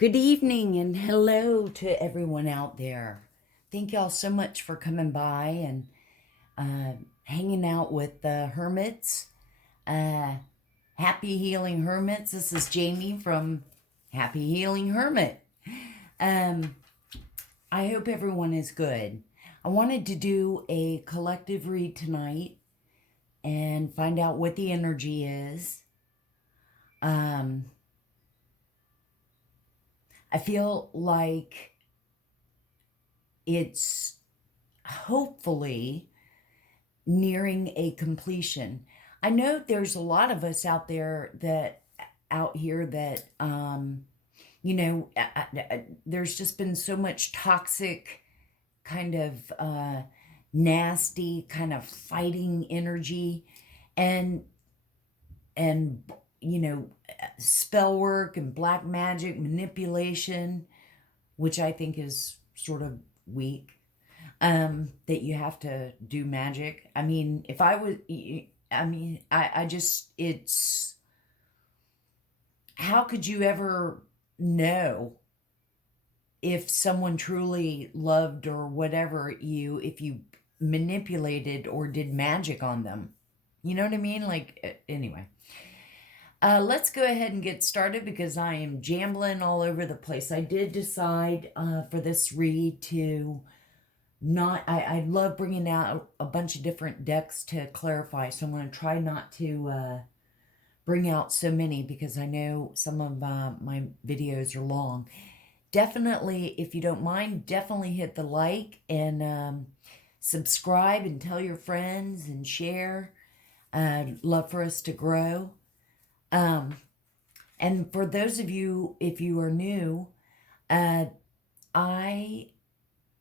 Good evening and hello to everyone out there. Thank y'all so much for coming by and hanging out with the hermits. Uh, Happy Healing Hermits. This is Jamie from Happy Healing Hermit. Um, I hope everyone is good. I wanted to do a collective read tonight and find out what the energy is. I feel like it's hopefully nearing a completion. I know there's a lot of us out there that out here that there's just been so much toxic kind of nasty kind of fighting energy and and spell work and black magic manipulation, which I think is sort of weak, that you have to do magic. I mean, if I was, I just, it's, how could you ever know if someone truly loved or whatever you, if you manipulated or did magic on them? You know what I mean? Like, anyway. Let's go ahead and get started because I am jambling all over the place. I did decide for this read to not, I love bringing out a bunch of different decks to clarify. So I'm going to try not to bring out so many because I know some of my videos are long. Definitely, if you don't mind, definitely hit the like and subscribe and tell your friends and share. Love for us to grow. And for those of you, if you are new, I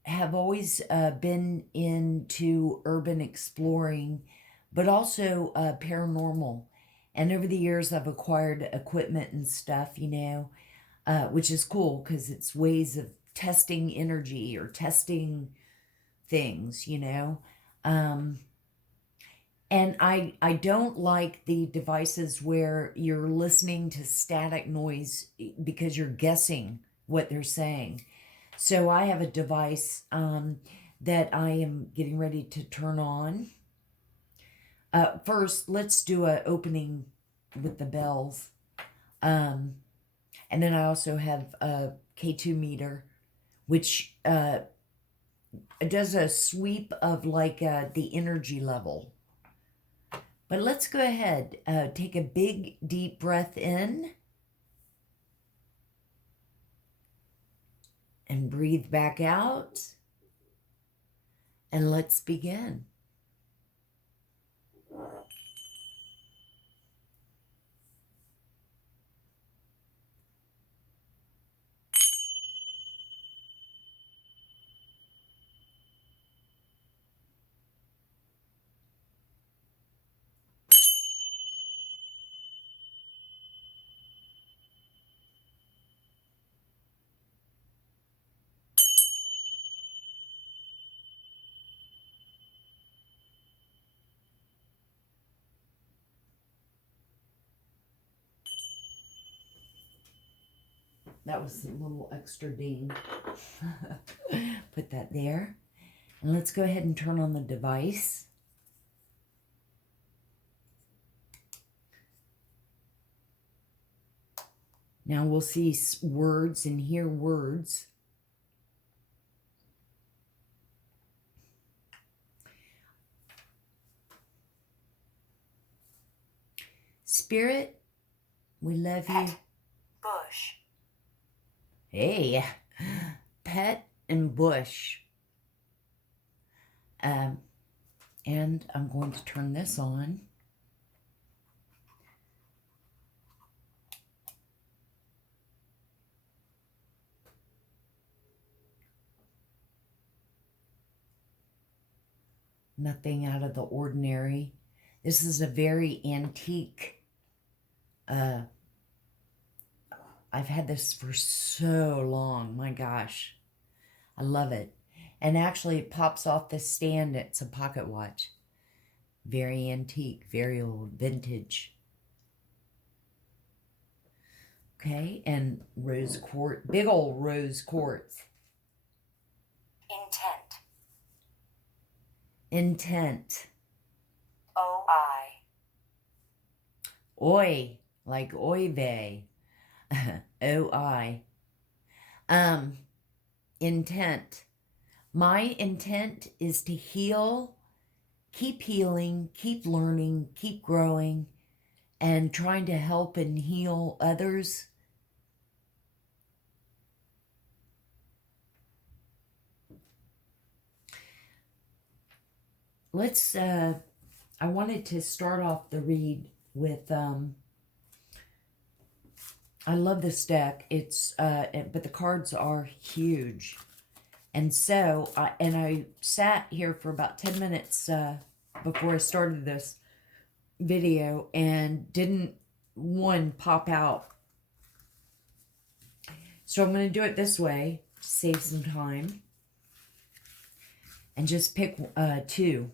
have always been into urban exploring, but also paranormal. And over the years, I've acquired equipment and stuff, which is cool because it's ways of testing energy or testing things. And I don't like the devices where you're listening to static noise because you're guessing what they're saying. So I have a device that I am getting ready to turn on. First, let's do an opening with the bells. And then I also have a K2 meter, which does a sweep of like the energy level. But let's go ahead, take a big, deep breath in and breathe back out. And let's begin. That was a little extra ding. Put that there. And let's go ahead and turn on the device. Now we'll see words and hear words. Spirit, we love you. Bush. Hey, pet and bush. And I'm going to turn this on. Nothing out of the ordinary. This is a very antique. I've had this for so long. My gosh. I love it. And actually, it pops off the stand. It's a pocket watch. Very antique, very old, vintage. Okay, and rose quartz, big old rose quartz. Intent. Intent. O-I. Oi, like oy vey. O-I. Intent. My intent is to heal, keep healing, keep learning, keep growing, and trying to help and heal others. Let's, I wanted to start off the read with, I love this deck. It's, but the cards are huge. And so, I sat here for about 10 minutes before I started this video and didn't one pop out. So I'm going to do it this way to save some time. And just pick two.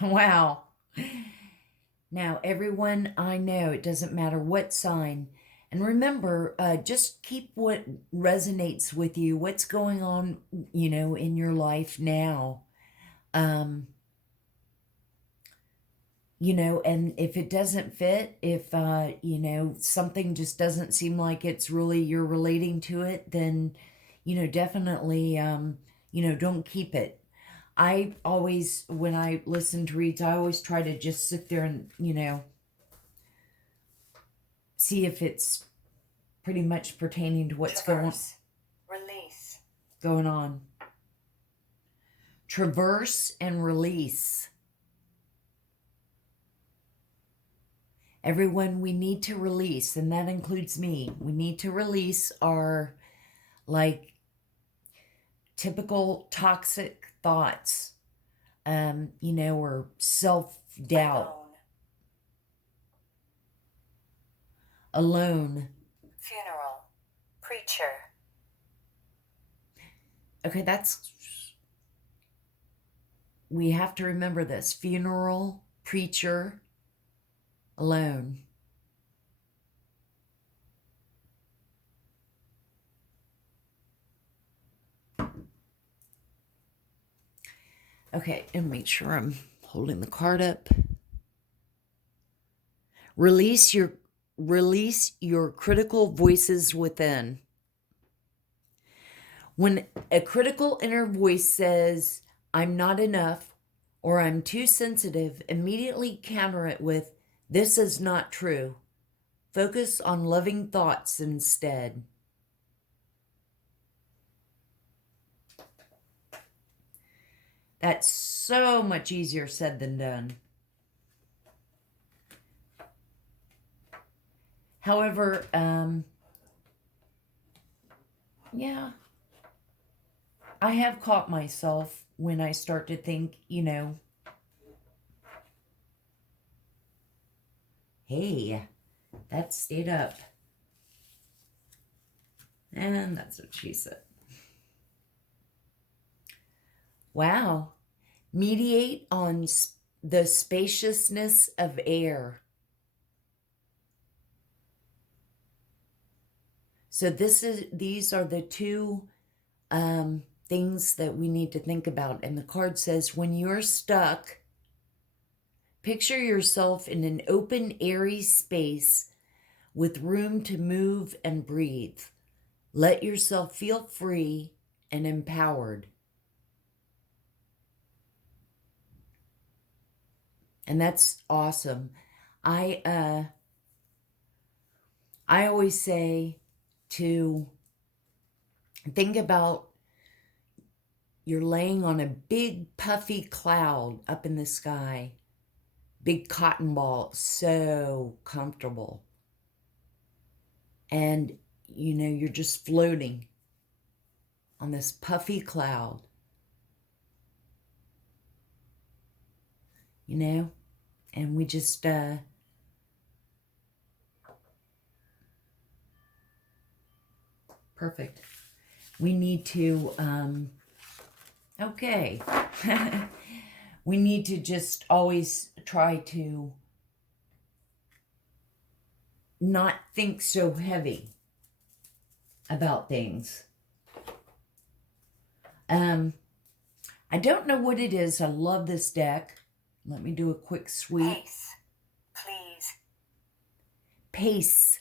Wow. Now, everyone, I know it doesn't matter what sign. And remember, just keep what resonates with you, what's going on, you know, in your life now. You know, and if it doesn't fit, if, you know, something just doesn't seem like it's really, you're relating to it, then, you know, definitely, you know, don't keep it. I always, when I listen to reads, I always try to just sit there and, you know, see if it's pretty much pertaining to what's Traverse. Release. going on. Traverse and release. Everyone, we need to release, and that includes me. We need to release our, like, typical toxic thoughts, you know, or self-doubt. Alone. Funeral. Preacher. Okay, that's, we have to remember this. Funeral, preacher, alone. Okay, and make sure I'm holding the card up. Release your critical voices within. When a critical inner voice says, I'm not enough, or I'm too sensitive, immediately counter it with, this is not true. Focus on loving thoughts instead. That's so much easier said than done. However, yeah, I have caught myself when I start to think, you know, hey, that stayed up. And that's what she said. Wow. Mediate on the spaciousness of air. So these are the two things that we need to think about. And the card says, when you're stuck, picture yourself in an open, airy space with room to move and breathe. Let yourself feel free and empowered. And that's awesome. I always say to think about you're laying on a big puffy cloud up in the sky. Big cotton ball, so comfortable. And, you know, you're just floating on this puffy cloud. You know? And we just, perfect. We need to Okay. We need to just always try to not think so heavy about things. I don't know what it is. I love this deck. Let me do a quick sweep. Pace. Please. Pace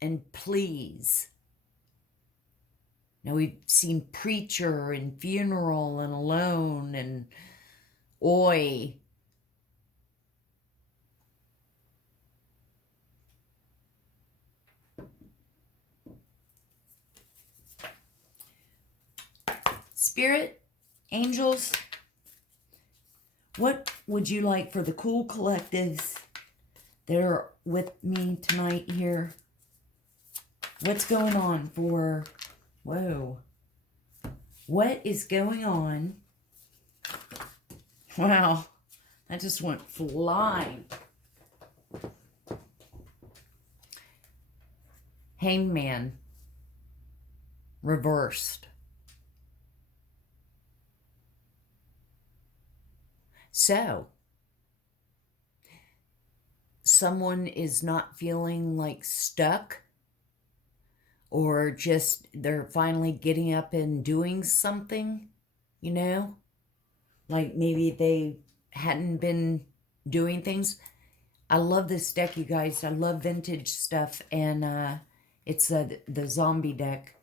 and please. Now we've seen preacher and funeral and alone and oi. Spirit, angels, what would you like for the cool collectives that are with me tonight here? What's going on for, whoa, what is going on? Wow, that just went flying. Hangman, reversed. So, someone is not feeling like stuck, or just they're finally getting up and doing something, you know? Like maybe they hadn't been doing things. I love this deck, you guys. I love vintage stuff, and it's the zombie deck.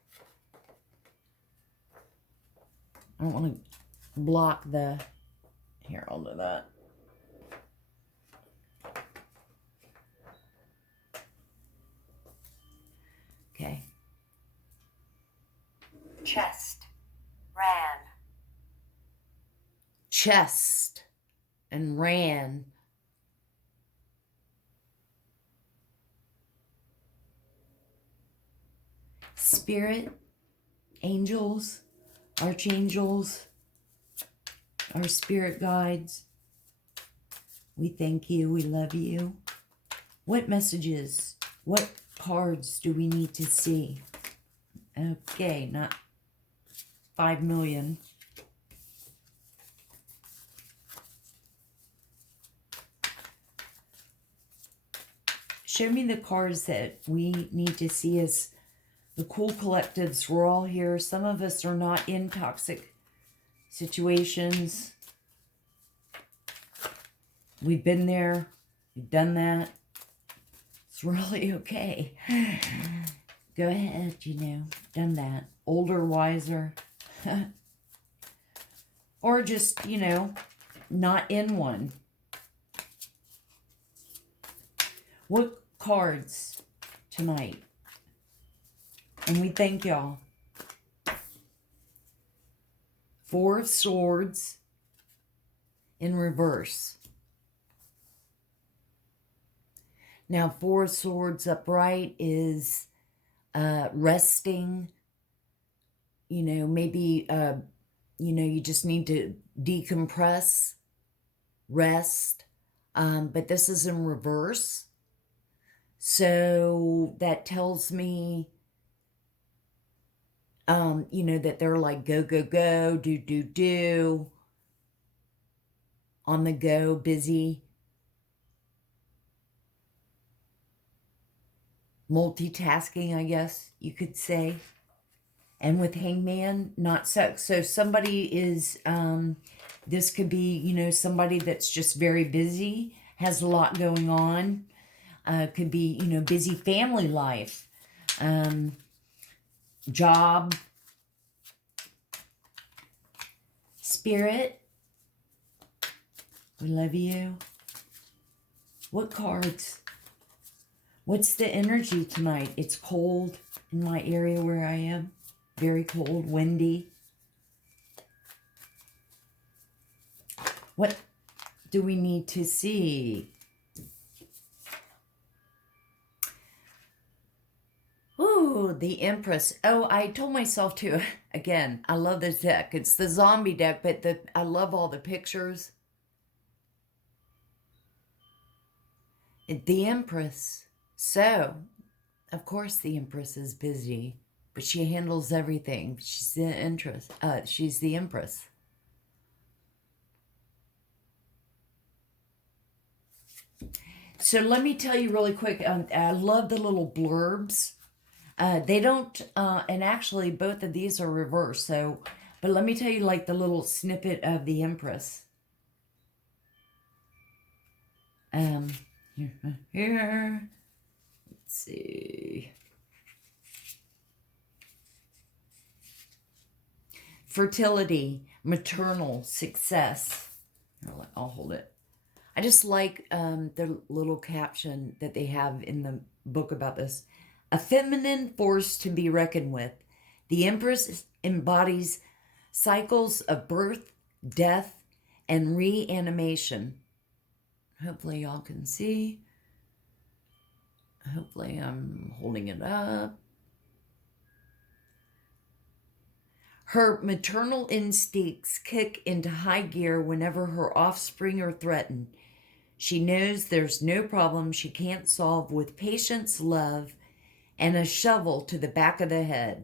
I don't want to block the... Here, I'll do that. Okay. Chest. Ran. Chest and ran. Spirit, angels, archangels, our spirit guides, we thank you, we love you. What messages, what cards do we need to see? Okay, not 5 million. Show me the cards that we need to see as the cool collectives. We're all here. Some of us are not in toxic situations. We've been there. We've done that. It's really okay. Go ahead, done that. Older, wiser. Or just, not in one. What cards tonight? And we thank y'all. 4 of Swords in reverse. Now, 4 of Swords upright is resting. Maybe, you just need to decompress, rest. But this is in reverse. So that tells me, that they're like go, go, go, do, do, do, on the go, busy, multitasking, I guess you could say. And with Hangman, not so. So somebody is, this could be, somebody that's just very busy, has a lot going on. Could be, busy family life, job, spirit. We love you. What cards? What's the energy tonight? It's cold in my area where I am. Very cold, windy. What do we need to see? Ooh, the Empress. Oh, I told myself to, again, I love this deck. It's the zombie deck, but I love all the pictures. The Empress. So, of course the Empress is busy, but she handles everything. She's the interest. She's the Empress. So let me tell you really quick. I love the little blurbs. They don't, and actually both of these are reversed. So, but let me tell you like the little snippet of the Empress. Here. Let's see. Fertility, maternal, success. I'll hold it. I just like the little caption that they have in the book about this. A feminine force to be reckoned with. The Empress embodies cycles of birth, death, and reanimation. Hopefully y'all can see. Hopefully I'm holding it up. Her maternal instincts kick into high gear whenever her offspring are threatened. She knows there's no problem she can't solve with patience, love, and a shovel to the back of the head.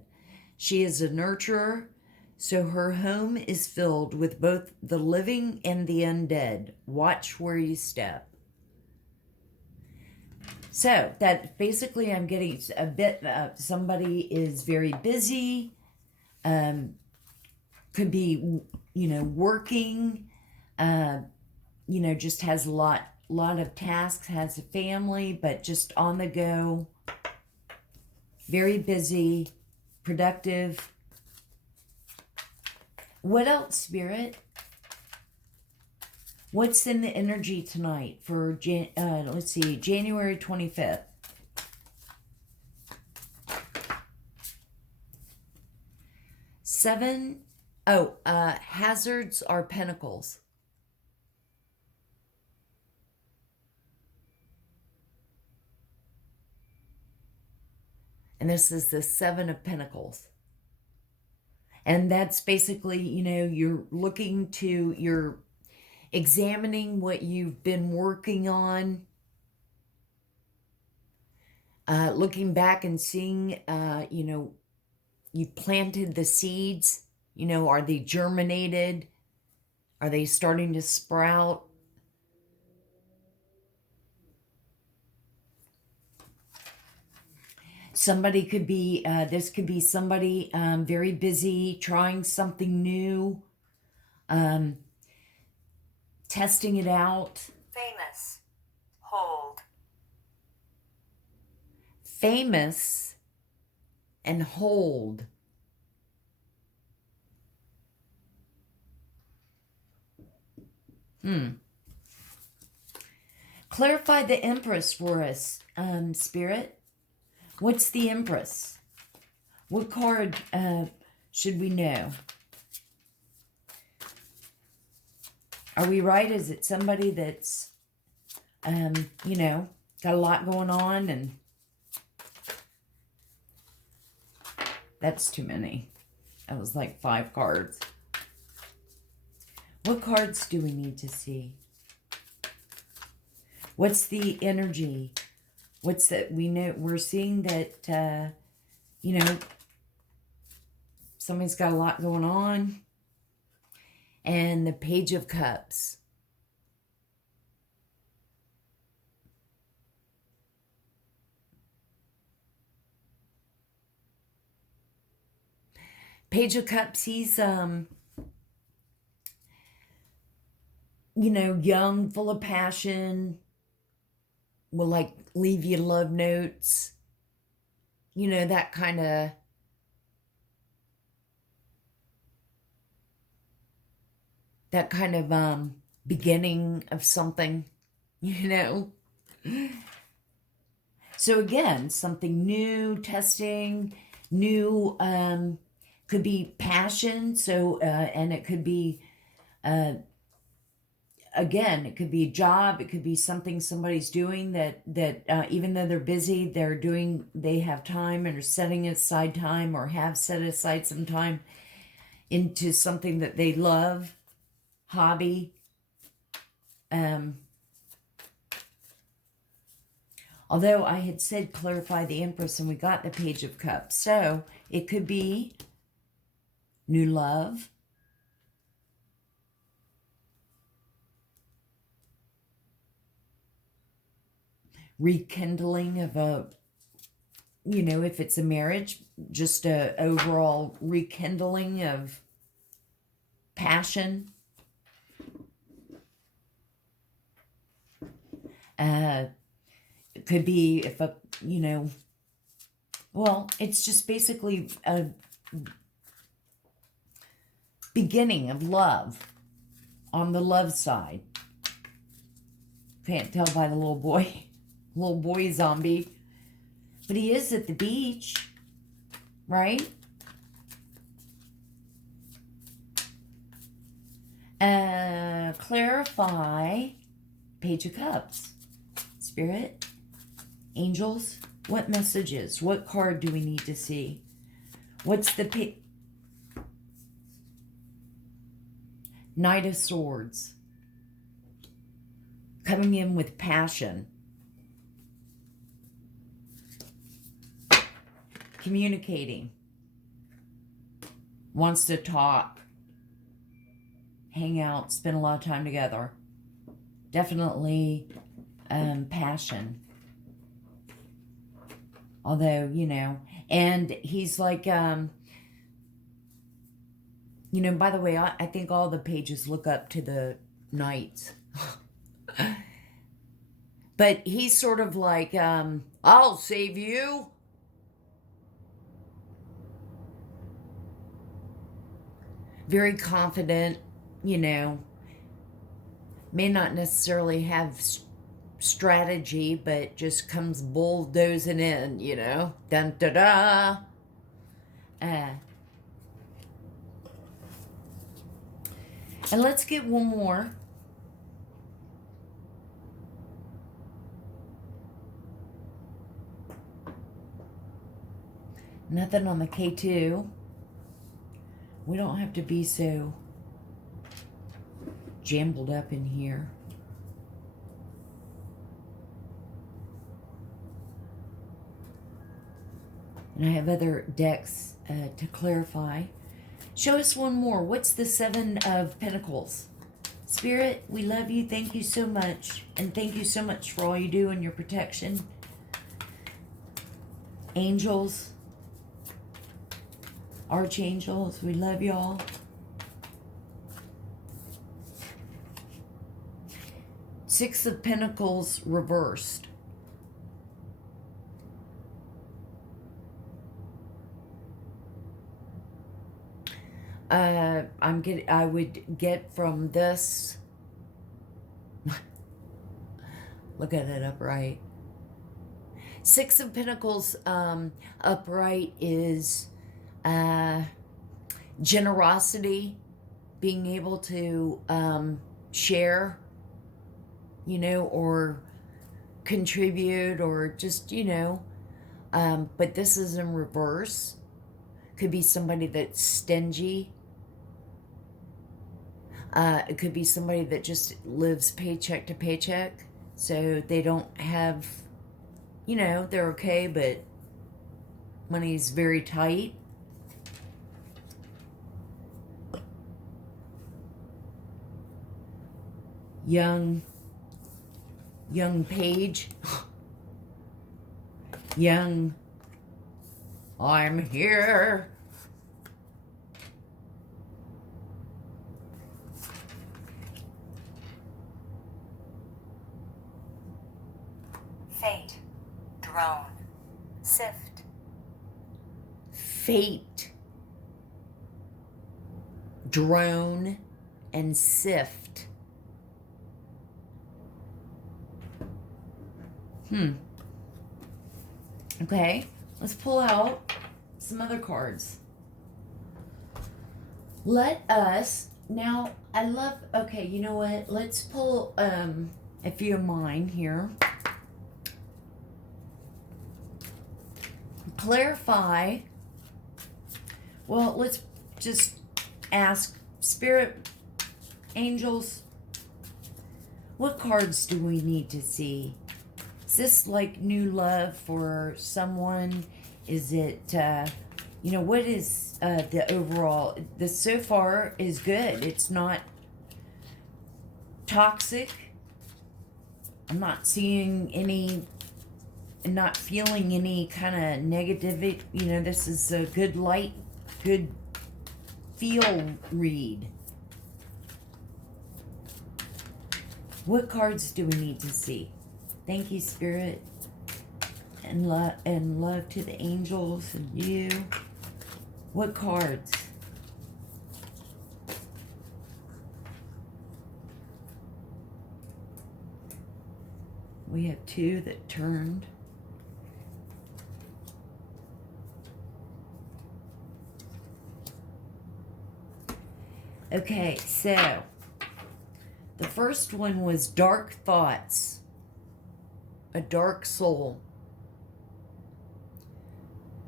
She is a nurturer, so her home is filled with both the living and the undead. Watch where you step. So that basically I'm getting a bit, somebody is very busy, could be, working, just has a lot of tasks, has a family, but just on the go, very busy, productive. What else, Spirit? What's in the energy tonight for, let's see, January 25th? Hazards are pentacles. And this is the Seven of Pentacles. And that's basically, you're examining what you've been working on, looking back and seeing, you planted the seeds, are they germinated? Are they starting to sprout? Somebody could be, this could be somebody very busy trying something new, testing it out. Famous. Hold. Famous and hold. Clarify the Empress for us, Spirit. What's the Empress? What card should we know? Are we right? Is it somebody that's, got a lot going on? And that's too many. That was like 5 cards. What cards do we need to see? What's the energy? What's that? We're seeing that, somebody's got a lot going on. And the Page of Cups. Page of Cups, he's, young, full of passion, will like leave you love notes, that kind of beginning of something, So again, something new, testing, new, could be passion. So, and it could be, again, it could be a job. It could be something somebody's doing that even though they're busy, they have time and are setting aside time or have set aside some time into something that they love, hobby. Although I had said clarify the Empress and we got the Page of Cups. So it could be new love, rekindling of a, if it's a marriage, just a overall rekindling of passion. It could be if a, well, it's just basically a beginning of love on the love side. Can't tell by the little boy zombie. But he is at the beach, right? Clarify, Page of Cups. Spirit, angels, what messages? What card do we need to see? What's the Knight of Swords? Coming in with passion. Communicating. Wants to talk. Hang out. Spend a lot of time together. Definitely passion. Although, and he's like, by the way, I think all the pages look up to the knights. But he's sort of like, I'll save you. Very confident, may not necessarily have strategy, but just comes bulldozing in, Dun da da. And let's get one more. Nothing on the K2. We don't have to be so jumbled up in here. And I have other decks to clarify. Show us one more. What's the Seven of Pentacles? Spirit, we love you. Thank you so much. And thank you so much for all you do and your protection. Angels. Archangels, we love y'all. Six of Pentacles reversed. I would get from this. Look at it upright. Six of Pentacles upright is generosity, being able to share, or contribute, or just, but this is in reverse. Could be somebody that's stingy. It could be somebody that just lives paycheck to paycheck, so they don't have, they're okay, but money's very tight. Young page. Young, I'm here. Fate, drone, sift. Fate, drone, and sift. Okay, let's pull out some other cards. Let us, now, I love, okay, you know what? Let's pull a few of mine here. Clarify. Well, let's just ask Spirit, Angels, what cards do we need to see? Is this like new love for someone? Is it, what is the overall? This so far is good. It's not toxic. I'm not seeing any, not feeling any kind of negativity. This is a good light, good feel read. What cards do we need to see? Thank you, Spirit. And love to the angels and you. What cards? We have 2 that turned. Okay, so the first one was dark thoughts, a dark soul.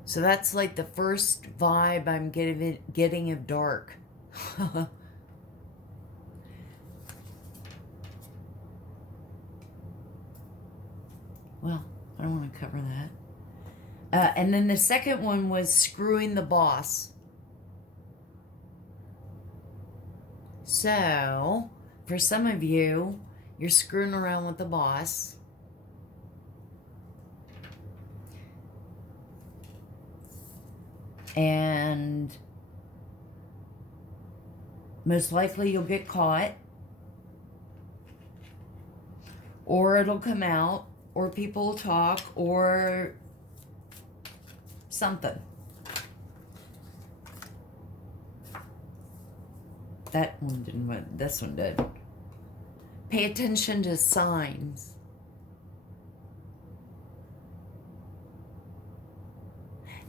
So that's like the first vibe I'm getting of dark. Well, I don't want to cover that. And then the second one was screwing the boss. So, for some of you, you're screwing around with the boss. And most likely you'll get caught. Or it'll come out. Or people will talk. Or something. That one didn't win. This one did. Pay attention to signs.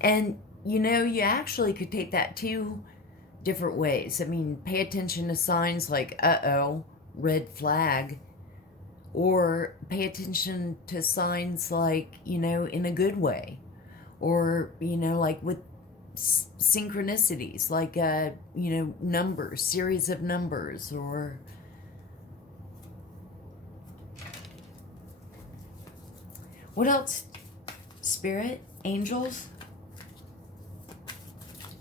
And, you actually could take that 2 different ways. I mean, pay attention to signs like, uh-oh, red flag. Or pay attention to signs like, in a good way. Or, like with synchronicities, like, numbers, series of numbers, or... What else? Spirit? Angels?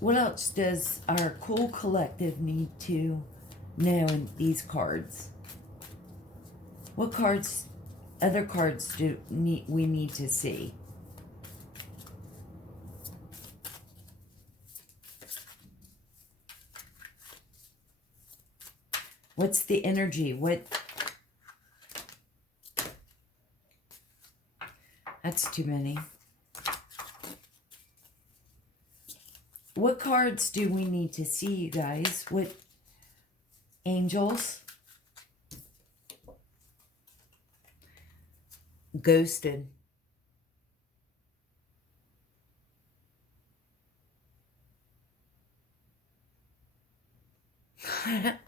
What else does our cool collective need to know in these cards? What cards, other cards do we need to see? What's the energy? That's too many. What cards do we need to see, you guys? What angels? Ghosted.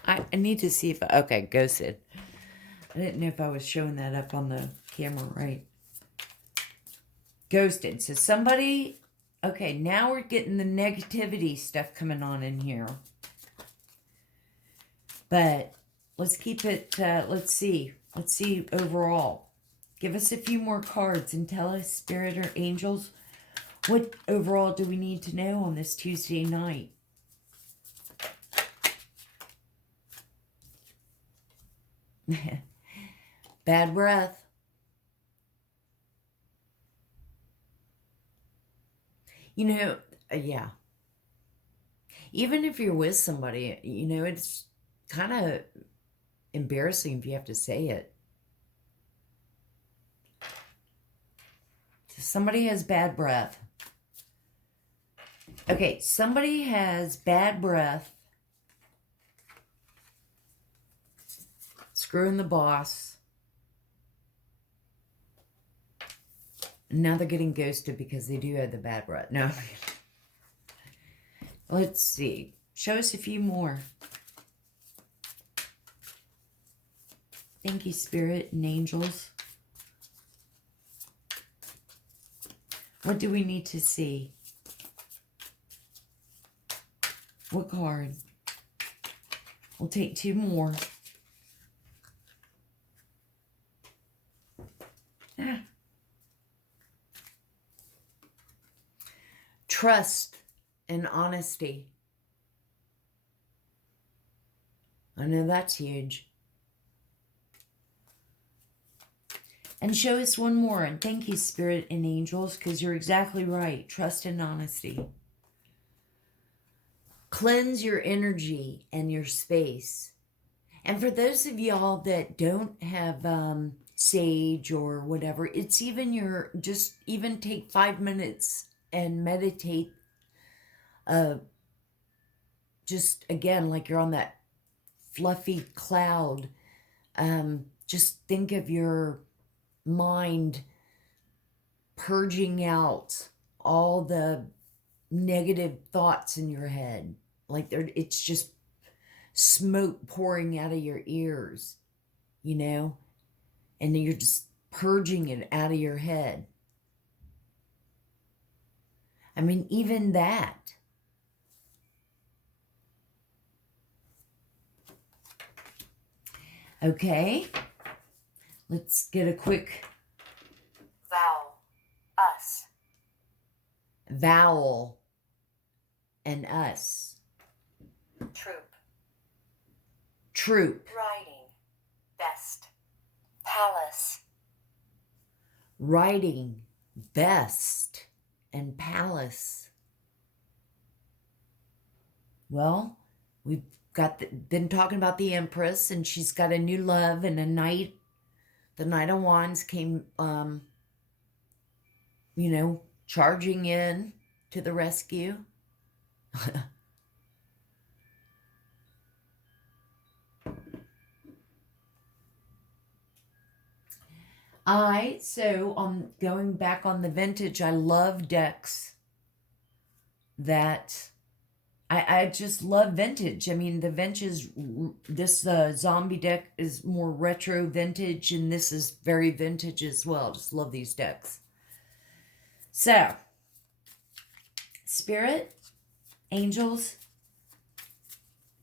I need to see if... Okay, ghosted. I didn't know if I was showing that up on the camera right. Ghosted. So somebody... Okay, now we're getting the negativity stuff coming on in here. But let's keep it... let's see. Let's see overall. Give us a few more cards and tell us, Spirit or Angels, what overall do we need to know on this Tuesday night? Bad breath. Yeah. Even if you're with somebody, it's kind of embarrassing if you have to say it. Somebody has bad breath. Okay, somebody has bad breath. Screwing the boss. Now they're getting ghosted because they do have the bad breath. No. Let's see. Show us a few more. Thank you, Spirit and Angels. What do we need to see? What card? We'll take 2 more. trust and honesty. I know that's huge. And show us one more. And thank you, Spirit and angels, because you're exactly right. Trust and honesty. Cleanse your energy and your space. And for those of y'all that don't have sage or whatever, it's even just even take 5 minutes and meditate. Just again, like you're on that fluffy cloud. Just think of your mind purging out all the negative thoughts in your head. Like it's just smoke pouring out of your ears, you know? And you're just purging it out of your head. I mean, even that. Okay. Let's get a quick Vowel. Us. vowel and us. Troop. Troop. Writing. Best. Palace. Writing. Best. And palace. Well, we've been talking about the Empress, and she's got a new love and a knight. The Knight of Wands came, charging in to the rescue. Going back on the vintage, I love decks that I just love vintage. I mean, the vintage, this zombie deck is more retro vintage, and this is very vintage as well. Just love these decks. So, Spirit, angels,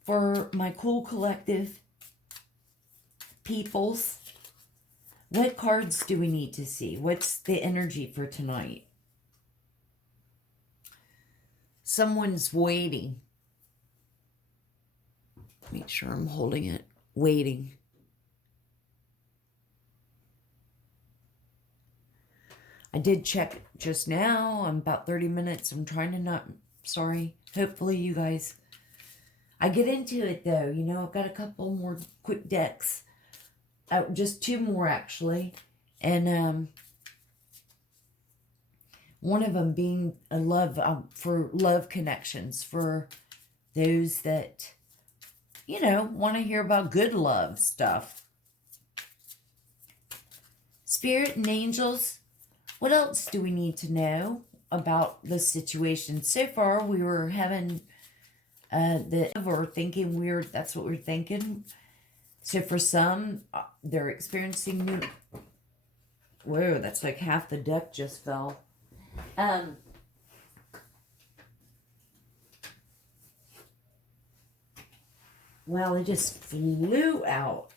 for my cool collective peoples, what cards do we need to see? What's the energy for tonight? Someone's waiting. Make sure I'm holding it. Waiting. I did check just now. I'm about 30 minutes. I'm trying to not... Sorry. Hopefully you guys... I get into it though. You know, I've got a couple more quick decks. Just 2 more actually. And one of them being a love... for love connections. For those that... want to hear about good love stuff. Spirit and angels, what else do we need to know about the situation? So far, we were having that's what we're thinking. So for some, they're experiencing new... Whoa, that's like half the deck just fell. Well, it just flew out.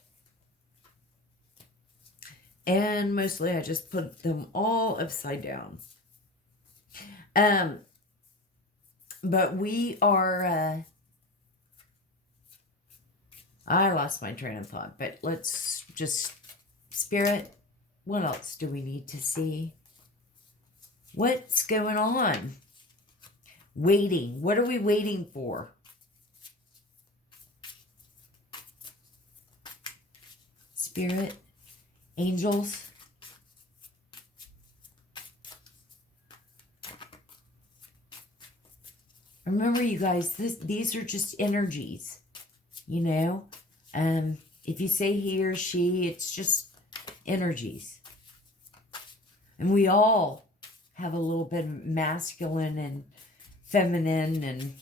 And mostly I just put them all upside down. But we are... I lost my train of thought, but let's just... Spirit, what else do we need to see? What's going on? Waiting. What are we waiting for? Spirit, angels. Remember, you guys, these are just energies, if you say he or she, it's just energies. And we all have a little bit of masculine and feminine, and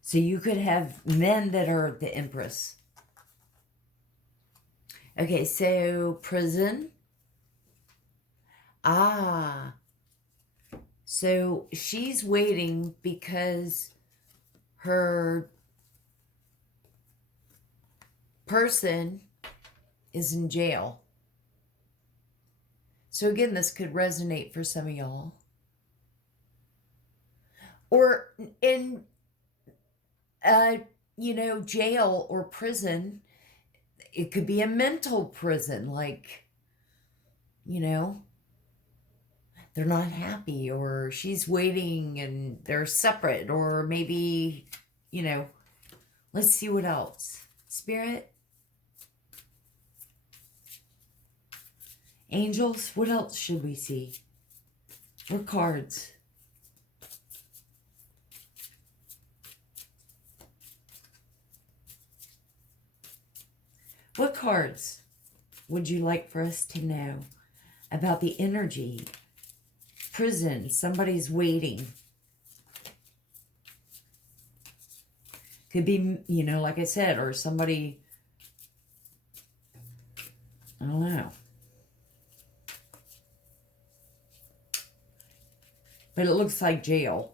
so you could have men that are the Empress. Okay, so prison. So she's waiting because her person is in jail. So again, this could resonate for some of y'all. Or in, uh, jail or prison. It could be a mental prison, like, you know, they're not happy, or she's waiting and they're separate, or maybe, let's see what else. Spirit, angels, what else should we see? Or cards? What cards would you like for us to know about the energy? Prison, somebody's waiting. Could be, like I said, or somebody, I don't know. But it looks like jail.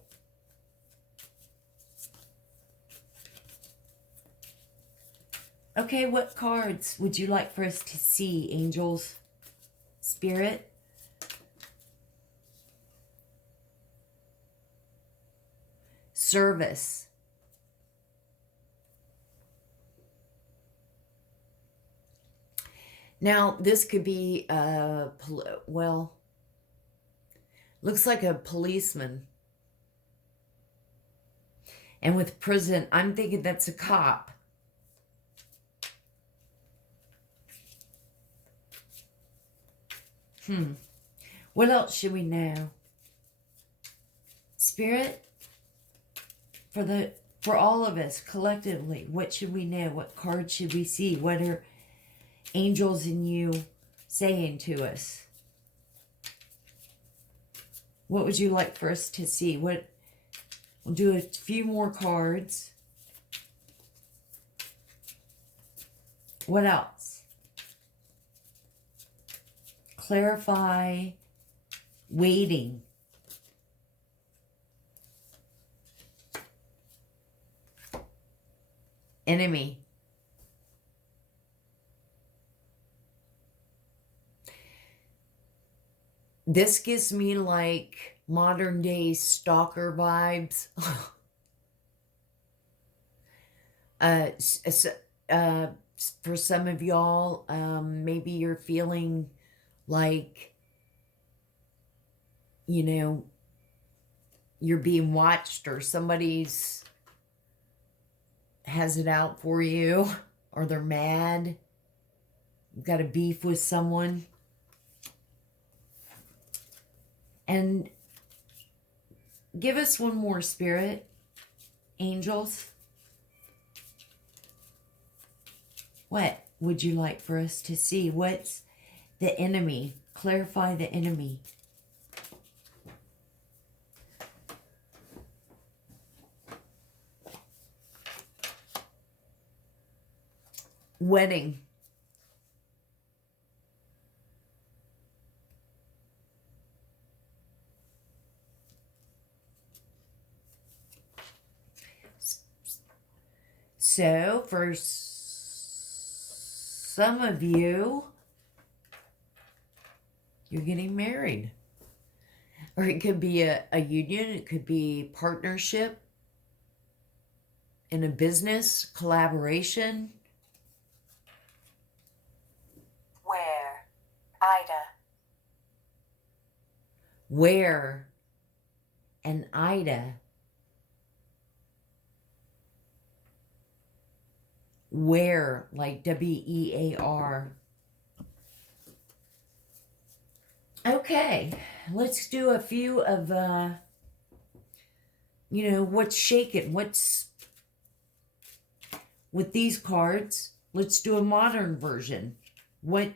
Okay, what cards would you like for us to see, angels? Spirit? Service. Now, this could be, looks like a policeman. And with prison, I'm thinking that's a cop. What else should we know? Spirit? For all of us collectively, what should we know? What cards should we see? What are angels and you saying to us? What would you like for us to see? We'll do a few more cards. What else? Clarify, waiting. Enemy. This gives me like modern day stalker vibes. For some of y'all, maybe you're feeling like, you're being watched, or somebody's has it out for you, or they're mad. You've got a beef with someone. And give us one more, Spirit. Angels. What would you like for us to see? What's the enemy? Clarify the enemy. Wedding. So, for some of you, you're getting married. Or it could be a union. It could be partnership in a business, collaboration. Where? Ida. Where? And Ida. Where, like WEAR. Okay, let's do a few of, what's shaking, what's with these cards. Let's do a modern version. What,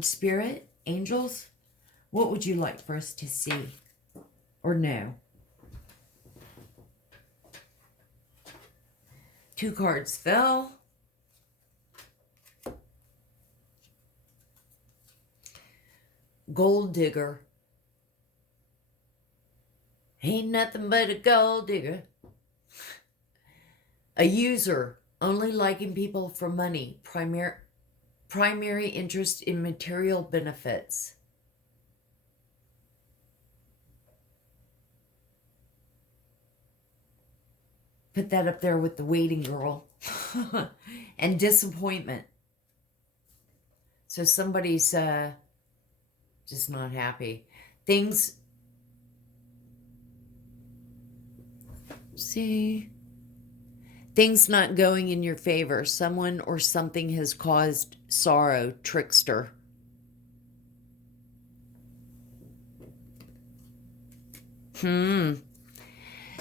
Spirit, angels, what would you like for us to see or know? 2 cards fell. Gold digger. Ain't nothing but a gold digger. A user, only liking people for money. Primary interest in material benefits. Put that up there with the waiting girl. And disappointment. So somebody's just not happy. Things, see, things not going in your favor. Someone or something has caused sorrow. Trickster.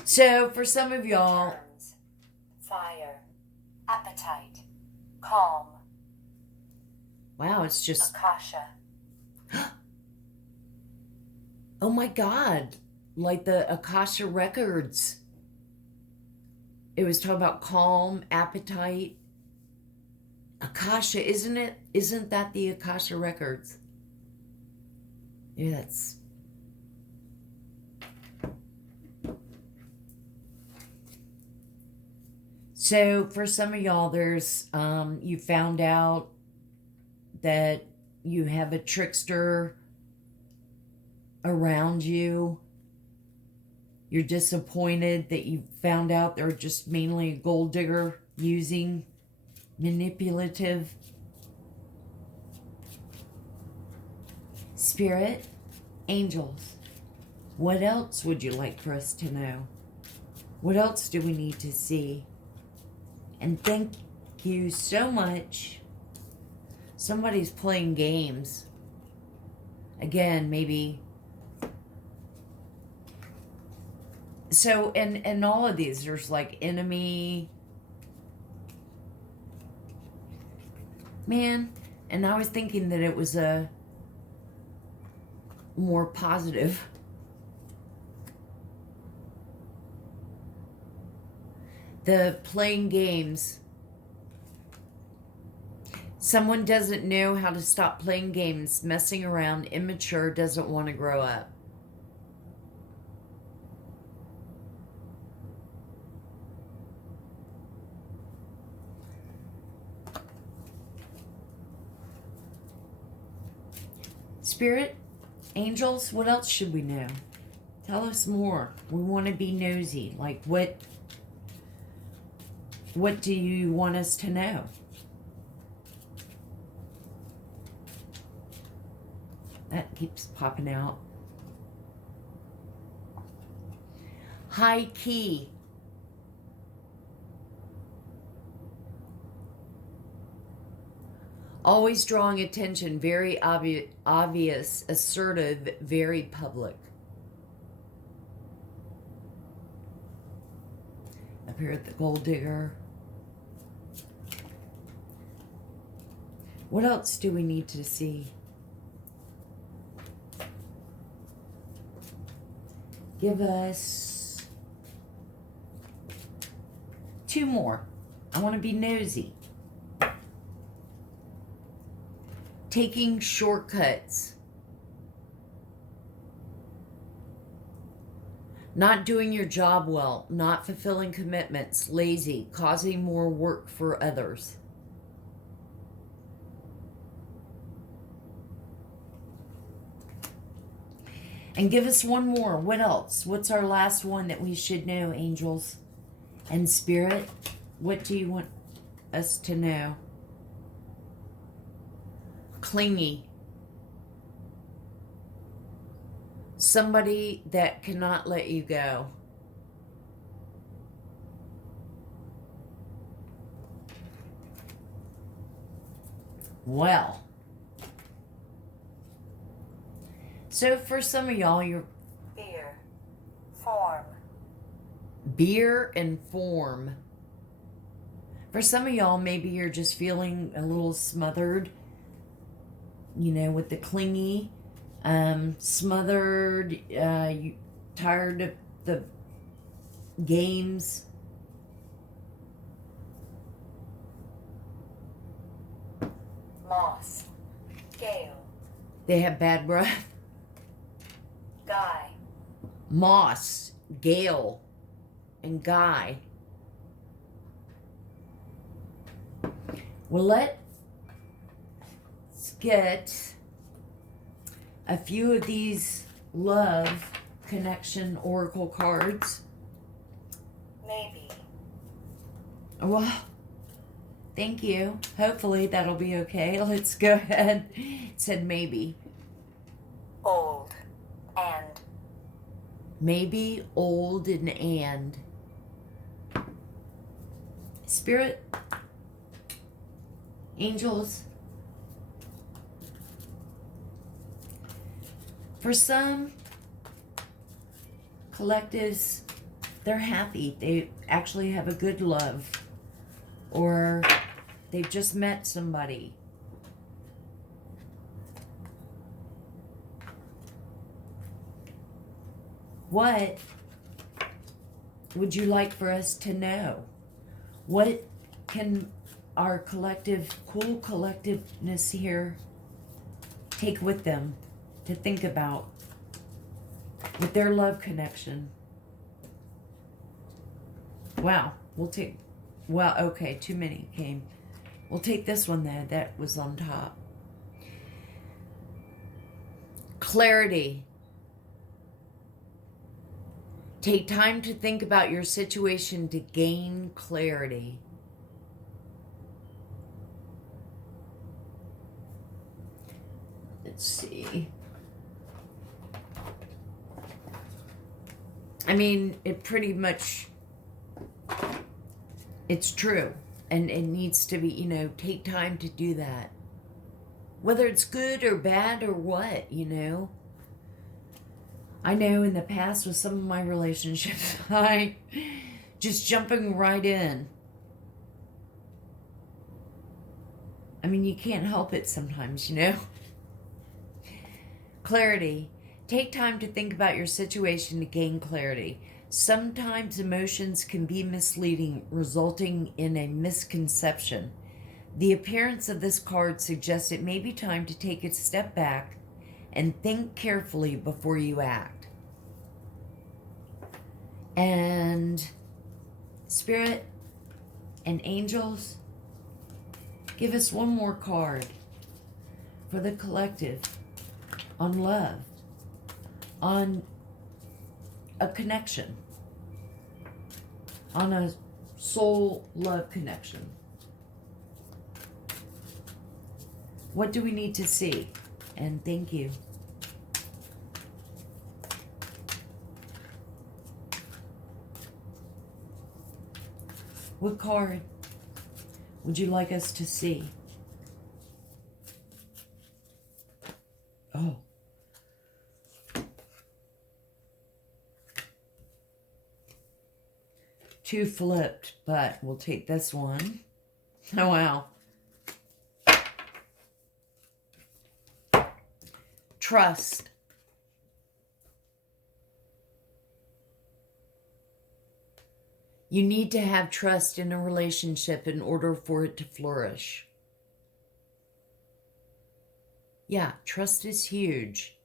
So for some of y'all, Turns. Fire. Appetite. Calm. wow, it's just, Akasha. oh my God, like the Akasha records. It was talking about calm, appetite. Akasha, isn't it? Isn't that the Akasha records? Yeah, that's. So for some of y'all, there's you found out that you have a trickster around you. You're disappointed that you found out they're just mainly a gold digger, using, manipulative. Spirit, angels, what else would you like for us to know? What else do we need to see? And thank you so much. Somebody's playing games. Again, maybe. So, and all of these, there's like enemy. Man, and I was thinking that it was a more positive. The playing games. Someone doesn't know how to stop playing games, messing around, immature, doesn't want to grow up. Spirit, angels, what else should we know? Tell us more. We want to be nosy. Like what do you want us to know? That keeps popping out. High key. Always drawing attention, very obvious, assertive, very public. Up here at the gold digger. What else do we need to see? Give us 2 more. I want to be nosy. Taking shortcuts. Not doing your job well. Not fulfilling commitments. Lazy. Causing more work for others. And give us one more. What else? What's our last one that we should know, angels? And spirit, what do you want us to know? Clingy. Somebody that cannot let you go. Well. So for some of y'all, you're... Beer. Form. Beer and form. For some of y'all, maybe you're just feeling a little smothered. You know, with the clingy. Smothered. You tired of the games. Moss. Gale. They have bad breath. Guy. Moss, Gale, and Guy. Well, let's get a few of these love connection oracle cards. Maybe. Well, thank you. Hopefully that'll be okay. Let's go ahead. It said maybe. Old. And. Maybe, old, and. Spirit, angels. For some collectives, they're happy. They actually have a good love. Or they've just met somebody. What would you like for us to know? What can our collective, cool collectiveness here take with them to think about with their love connection? Wow, we'll take, well, okay, too many came. We'll take this one there that was on top. Clarity. Take time to think about your situation to gain clarity. Let's see. I mean, it pretty much, it's true. And it needs to be, you know, take time to do that. Whether it's good or bad or what, you know. I know in the past with some of my relationships, I just jumping right in. I mean, you can't help it sometimes, you know. Clarity. Take time to think about your situation to gain clarity. Sometimes emotions can be misleading, resulting in a misconception. The appearance of this card suggests it may be time to take a step back and think carefully before you act. And Spirit and angels, give us one more card for the collective on love, on a connection, on a soul love connection. What do we need to see? And thank you. What card would you like us to see? Oh. Two flipped, but we'll take this one. Oh, wow. Trust. You need to have trust in a relationship in order for it to flourish. Yeah, trust is huge.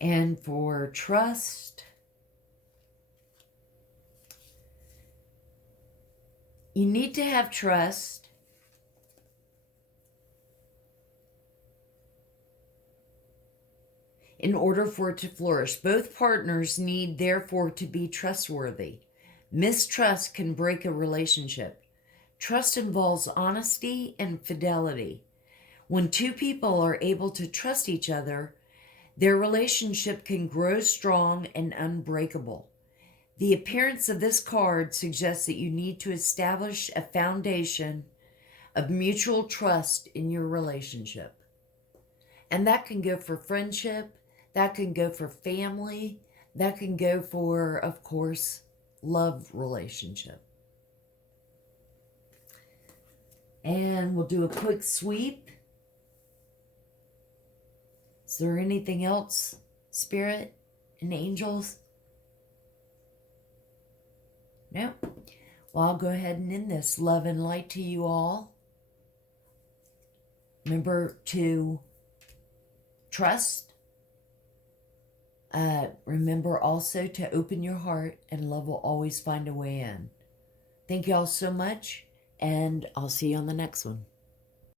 And for trust, you need to have trust in order for it to flourish. Both partners need, therefore, to be trustworthy. Mistrust can break a relationship. Trust involves honesty and fidelity. When two people are able to trust each other, their relationship can grow strong and unbreakable. The appearance of this card suggests that you need to establish a foundation of mutual trust in your relationship. And that can go for friendship, that can go for family, that can go for, of course, love relationship. And we'll do a quick sweep. Is there anything else, Spirit and angels? No? Well, I'll go ahead and end this. Love and light to you all. Remember to trust. Remember also to open your heart, and love will always find a way in. Thank you all so much, and I'll see you on the next one.